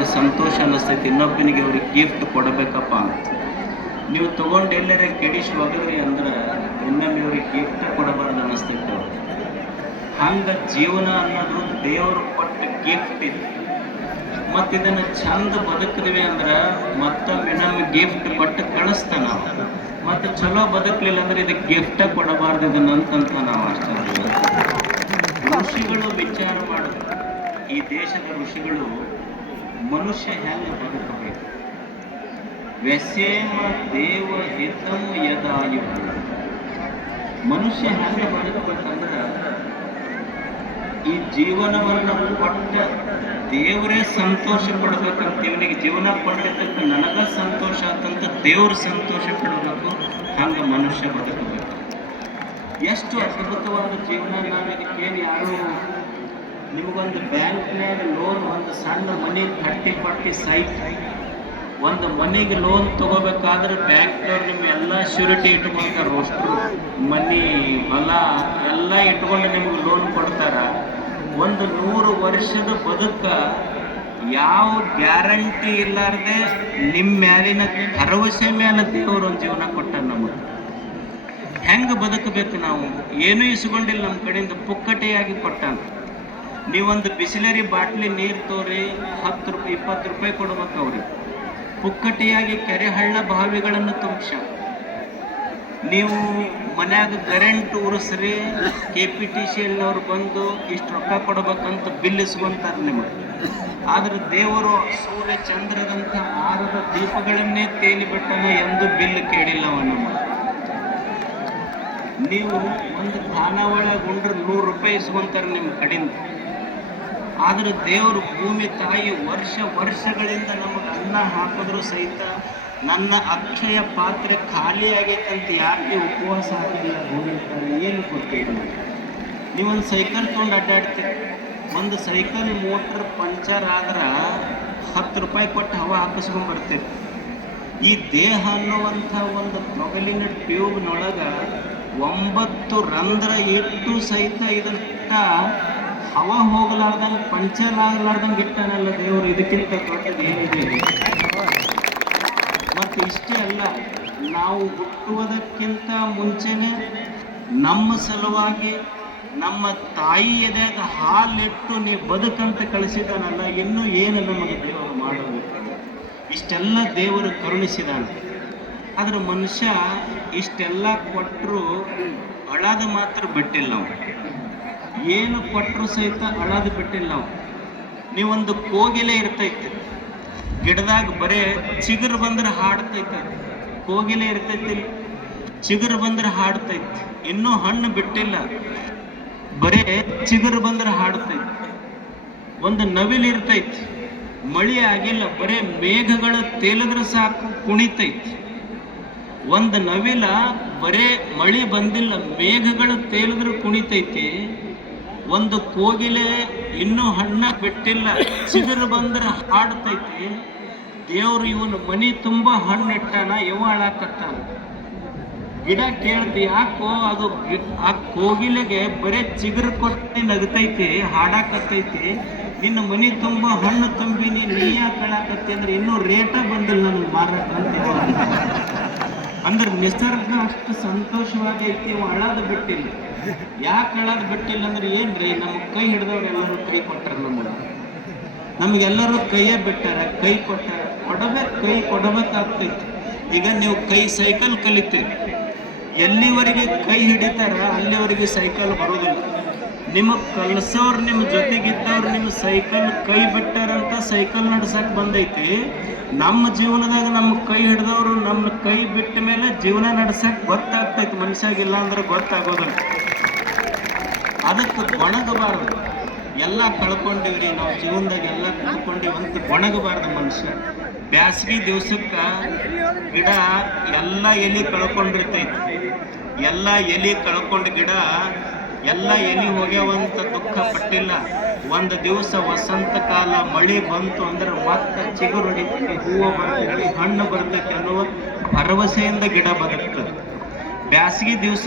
ಮನಸ್ಸಿನಾಗ ಸಂತೋಷ ಅನ್ನಿಸ್ತೈತಿ, ಇನ್ನೊಬ್ಬನಿಗೆ ಅವ್ರಿಗೆ ಗಿಫ್ಟ್ ಕೊಡಬೇಕಪ್ಪ ಅಂತ. ನೀವು ತೊಗೊಂಡು ಎಲ್ಲರ ಕೆಡಿಸಿ ಹೋಗ್ರಿ ಅಂದ್ರೆ ಇನ್ನೊಮ್ಮೆ ಅವ್ರಿಗೆ ಗಿಫ್ಟ್ ಕೊಡಬಾರ್ದು ಅನ್ನಿಸ್ತೈತೆ. ಹಂಗೆ ಜೀವನ ಅನ್ನೋದು ದೇವರು ಕೊಟ್ಟ ಗಿಫ್ಟ್ ಇದೆ. ಮತ್ತು ಇದನ್ನು ಚಂದ ಬದುಕಿದ್ವಿ ಅಂದ್ರೆ ಮತ್ತೊಮ್ಮೆ ನಮ್ಗೆ ಗಿಫ್ಟ್ ಕೊಟ್ಟು ಕಳಿಸ್ತಾನ. ಮತ್ತು ಚಲೋ ಬದುಕಲಿಲ್ಲ ಅಂದ್ರೆ ಇದಕ್ಕೆ ಗಿಫ್ಟ ಕೊಡಬಾರ್ದು ಇದನ್ನು ಅಂತಂತ ನಾವು ಅಷ್ಟೇ. ಋಷಿಗಳು ವಿಚಾರ ಮಾಡೋದು, ಈ ದೇಶದ ಋಷಿಗಳು ಮನುಷ್ಯ ಹೆಂಗೆ ಬದುಕಬೇಕು, ವ್ಯಸೇಮ ದೇವ ಹಿತಂ ಯದಾಯು, ಮನುಷ್ಯ ಹೆಂಗೆ ಬದುಕಬೇಕಂದ್ರೆ ಈ ಜೀವನವನ್ನು ಕೊಟ್ಟ ದೇವರೇ ಸಂತೋಷ ಪಡ್ಬೇಕಂತ, ಇವನಿಗೆ ಜೀವನ ಕೊಟ್ಟಿದ್ದಕ್ಕೆ ನನಗ ಸಂತೋಷ ಆತಂತ ದೇವ್ರ ಸಂತೋಷ ಪಡಬೇಕು. ಹಂಗೆ ಮನುಷ್ಯ ಬದುಕಬೇಕು. ಎಷ್ಟು ಅದ್ಭುತವಾದ ಜೀವನ. ನಾವು ಇದಕ್ಕೇನು ಯಾರು ನಿಮಗೊಂದು ಬ್ಯಾಂಕ್ನಾಗ ಲೋನ್, ಒಂದು ಸಣ್ಣ ಮನೆಗೆ 30-40 ಸೈಟ್, ಒಂದು ಮನೆಗೆ ಲೋನ್ ತಗೋಬೇಕಾದ್ರೆ ಬ್ಯಾಂಕ್ನವ್ರು ನಿಮ್ಮ ಎಲ್ಲ ಶ್ಯೂರಿಟಿ ಇಟ್ಕೊಳ್ತಾರೆ. ಅಷ್ಟು ಮನಿ ಹೊಲ ಎಲ್ಲ ಇಟ್ಕೊಂಡು ನಿಮ್ಗೆ ಲೋನ್ ಕೊಡ್ತಾರ. ಒಂದು 100 ವರ್ಷದ ಬದುಕ ಯಾವ ಗ್ಯಾರಂಟಿ ಇಲ್ಲಾರ್ದೆ ನಿಮ್ಮ ಮ್ಯಾಲಿನ ಭರವಸೆ ಮೇಲೆ ದೇವರು ಒಂದು ಜೀವನ ಕೊಟ್ಟ. ನಮಗೆ ಹೆಂಗೆ ಬದುಕಬೇಕು, ನಾವು ಏನೂ ಇಸ್ಕೊಂಡಿಲ್ಲ, ನಮ್ಮ ಕಡೆಯಿಂದ ಪುಕ್ಕಟೆಯಾಗಿ ಕೊಟ್ಟಾನ. ನೀವೊಂದು ಬಿಸಿಲರಿ ಬಾಟ್ಲಿ ನೀರು ತೋರಿ 10 ರೂಪಾಯಿ 20 ರೂಪಾಯಿ ಕೊಡ್ಬೇಕು ಅವ್ರಿಗೆ. ಪುಕ್ಕಟೆಯಾಗಿ ಕೆರೆ ಹಳ್ಳ ಬಾವಿಗಳನ್ನು ತುಂಬಿಸ. ನೀವು ಮನ್ಯಾಗ ಕರೆಂಟ್ ಉರಿಸ್ರಿ, KPTC ಅವ್ರು ಬಂದು ಇಷ್ಟು ರೊಕ್ಕ ಕೊಡ್ಬೇಕಂತ ಬಿಲ್ ಇಸ್ಕೊಂತಾರೆ ನಿಮಗೆ. ಆದರೆ ದೇವರು ಸೂರ್ಯ ಚಂದ್ರದಂಥ ಆರದ ದೀಪಗಳನ್ನೇ ತೇಲಿ ಬಿಟ್ಟನ, ಎಂದು ಬಿಲ್ ಕೇಳಿಲ್ಲವ ನಮಗೆ. ನೀವು ಒಂದು ಖಾನಾವಳ ಗುಂಡ್ರೆ 100 ರೂಪಾಯಿ ಇಸ್ಕೊಂತಾರೆ ನಿಮ್ಮ ಕಡೆಯಿಂದ. ಆದರೆ ದೇವರು ಭೂಮಿ ತಾಯಿ ವರ್ಷಗಳಿಂದ ನಮಗೆ ಅನ್ನ ಹಾಕಿದ್ರು ಸಹಿತ ನನ್ನ ಅಕ್ಷಯ ಪಾತ್ರೆ ಖಾಲಿ ಆಗೈತಂತ ಯಾಕೆ ಉಪವಾಸ ಆಗಿಲ್ಲ ಭೂಮಿ ತಾಯಿ ಏನು ಗೊತ್ತಿಲ್ಲ. ನೀವೊಂದು ಸೈಕಲ್ ತೊಗೊಂಡು ಅಡ್ಡಾಡ್ತೀರಿ, ಒಂದು ಸೈಕಲ್ ಮೋಟ್ರ್ ಪಂಚರ್ ಆದ್ರೆ 10 ರೂಪಾಯಿ ಕೊಟ್ಟು ಹವಾ ಹಾಕಿಸ್ಕೊಂಡು ಬರ್ತೀರಿ. ಈ ದೇಹ ಅನ್ನುವಂಥ ಒಂದು ತೊಗಲಿನ ಟ್ಯೂಬ್ನೊಳಗೆ 9 ರಂಧ್ರ ಇಟ್ಟು ಸಹಿತ ಇದನ್ನ ಹವಾ ಹೋಗಲಾರ್ದಂಗೆ, ಪಂಚರ್ ಆಗಲಾರ್ದಂಗೆ ಇಟ್ಟಾನಲ್ಲ ದೇವರು. ಇದಕ್ಕಿಂತ ದೊಡ್ಡದು ಏನಿದೆ? ಮತ್ತು ಇಷ್ಟೇ ಅಲ್ಲ, ನಾವು ಹುಟ್ಟುವುದಕ್ಕಿಂತ ಮುಂಚೆನೆ ನಮ್ಮ ಸಲುವಾಗಿ ನಮ್ಮ ತಾಯಿ ಎದೆಯಾಗ ಹಾಲಿಟ್ಟು ನೀ ಬದುಕಂತ ಕಳಿಸಿದಾನಲ್ಲ, ಇನ್ನೂ ಏನು ನಮಗೆ ದೇವರು ಮಾಡಬೇಕು? ಇಷ್ಟೆಲ್ಲ ದೇವರು ಕರುಣಿಸಿದಾನೆ. ಆದರೆ ಮನುಷ್ಯ ಇಷ್ಟೆಲ್ಲ ಕೊಟ್ಟರು ಅಳಾದ ಮಾತ್ರ ಬಿಟ್ಟಿಲ್ಲ. ನಾವು ಏನು ಕೊಟ್ಟರು ಸಹಿತ ಅಳಾದ ಬಿಟ್ಟಿಲ್ಲ. ನಾವು ನೀವೊಂದು ಕೋಗಿಲೆ ಇರ್ತೈತೆ ಗಿಡದಾಗ, ಬರೇ ಚಿಗುರು ಬಂದ್ರೆ ಹಾಡ್ತೈತೆ. ಕೋಗಿಲೆ ಇರ್ತೈತಿ, ಚಿಗುರು ಬಂದ್ರೆ ಹಾಡ್ತೈತಿ. ಇನ್ನೂ ಹಣ್ಣು ಬಿಟ್ಟಿಲ್ಲ, ಬರೇ ಚಿಗುರು ಬಂದ್ರೆ ಹಾಡ್ತೈತಿ. ಒಂದು ನವಿಲು ಇರ್ತೈತಿ, ಮಳೆ ಆಗಿಲ್ಲ, ಬರೇ ಮೇಘಗಳ ತೇಲಿದ್ರೆ ಸಾಕು ಕುಣಿತೈತಿ. ಒಂದು ನವಿಲ ಬರೇ ಮಳೆ ಬಂದಿಲ್ಲ, ಮೇಘಗಳು ತೇಲಿದ್ರೆ ಕುಣಿತೈತಿ. ಒಂದು ಕೋಗಿಲೆ ಇನ್ನೂ ಹಣ್ಣ ಬಿಟ್ಟಿಲ್ಲ, ಚಿಗುರು ಬಂದ್ರೆ ಹಾಡ್ತೈತಿ. ದೇವ್ರು ಇವನು ಮನಿ ತುಂಬ ಹಣ್ಣು ಇಟ್ಟಾನ, ಇವ ಹಾಳಾಕತ್ತಾನ. ಗಿಡ ಕೇಳ್ತಿ, ಯಾಕೋ ಅದು ಆ ಕೋಗಿಲೆಗೆ ಬರೇ ಚಿಗುರು ಕೊಟ್ಟು ನಗತೈತಿ, ಹಾಡಾಕತ್ತೈತಿ. ನಿನ್ನ ಮನಿ ತುಂಬ ಹಣ್ಣು ತುಂಬಿ ನೀ ಯಾಕೆ ಹಾಳಾಕತ್ತಿ ಅಂದ್ರೆ ಇನ್ನೂ ರೇಟ ಬಂದಿಲ್ಲ ನನಗೆ ಮಾರಾಟ ಅಂತ. ಅಂದ್ರೆ ನಿಸರ್ಗ ಅಷ್ಟು ಸಂತೋಷವಾಗಿ ಐತಿ, ಅಳಾದು ಬಿಟ್ಟಿಲ್ಲ. ಯಾಕೆ ಅಳಾದು ಬಿಟ್ಟಿಲ್ಲ ಅಂದ್ರೆ ಏನ್ರಿ, ನಮಗೆ ಕೈ ಹಿಡಿದವ್ರು ಎಲ್ಲರೂ ಕೈ ಕೊಟ್ಟಾರ. ನಮಗೆಲ್ಲರೂ ಕೈಯೇ ಬಿಟ್ಟಾರ, ಕೈ ಕೊಟ್ಟಾರ. ಕೈ ಕೊಡಬೇಕಾಗ್ತೈತಿ. ಈಗ ನೀವು ಸೈಕಲ್ ಕಲಿತೀರಿ, ಎಲ್ಲಿವರೆಗೆ ಕೈ ಹಿಡಿತಾರ ಅಲ್ಲಿವರೆಗೆ ಸೈಕಲ್ ಬರೋದಿಲ್ಲ. ನಿಮಗೆ ಕಲಿಸೋರು, ನಿಮ್ಮ ಜೊತೆಗಿದ್ದವ್ರು ನಿಮ್ಮ ಸೈಕಲ್ ಕೈ ಬಿಟ್ಟಾರಂತ ಸೈಕಲ್ ನಡ್ಸಕ್ಕೆ ಬಂದೈತಿ. ನಮ್ಮ ಜೀವನದಾಗ ನಮ್ಮ ಕೈ ಹಿಡಿದವರು ನಮ್ಮ ಕೈ ಬಿಟ್ಟ ಮೇಲೆ ಜೀವನ ನಡ್ಸಕ್ಕೆ ಗೊತ್ತಾಗ್ತೈತಿ. ಮನುಷ್ಯಾಗಿಲ್ಲ ಅಂದ್ರೆ ಗೊತ್ತಾಗೋದಿಲ್ಲ. ಅದಕ್ಕೆ ಗೊಣಗಬಾರ್ದು. ಎಲ್ಲ ಕಳ್ಕೊಂಡಿವ್ರಿ ನಾವು ಜೀವನದಾಗ, ಎಲ್ಲ ಕಳ್ಕೊಂಡಿವಿ ಅಂತ ಗೊಣಗಬಾರ್ದು ಮನುಷ್ಯ. ಬ್ಯಾಸಗಿ ದಿವ್ಸಕ್ಕೆ ಗಿಡ ಎಲ್ಲ ಎಲೆ ಕಳ್ಕೊಂಡಿರ್ತೈತಿ. ಎಲ್ಲ ಎಲೆ ಕಳ್ಕೊಂಡು ಗಿಡ ಎಲ್ಲ ಎಲೆ ಹೋಗ್ಯಾವಂತ ದುಃಖ ಪಟ್ಟಿಲ್ಲ. ಒಂದು ದಿವಸ ವಸಂತ ಕಾಲ ಮಳೆ ಬಂತು ಅಂದ್ರೆ ಮತ್ತೆ ಚಿಗುರು ಹೊಡಿತೈತಿ, ಹೂವು ಬರ್ತೈತಿ, ಹಣ್ಣು ಬರ್ತೈತಿ ಅನ್ನುವ ಭರವಸೆಯಿಂದ ಗಿಡ ಬದುಕ್ತದೆ. ಬ್ಯಾಸಗಿ ದಿವಸ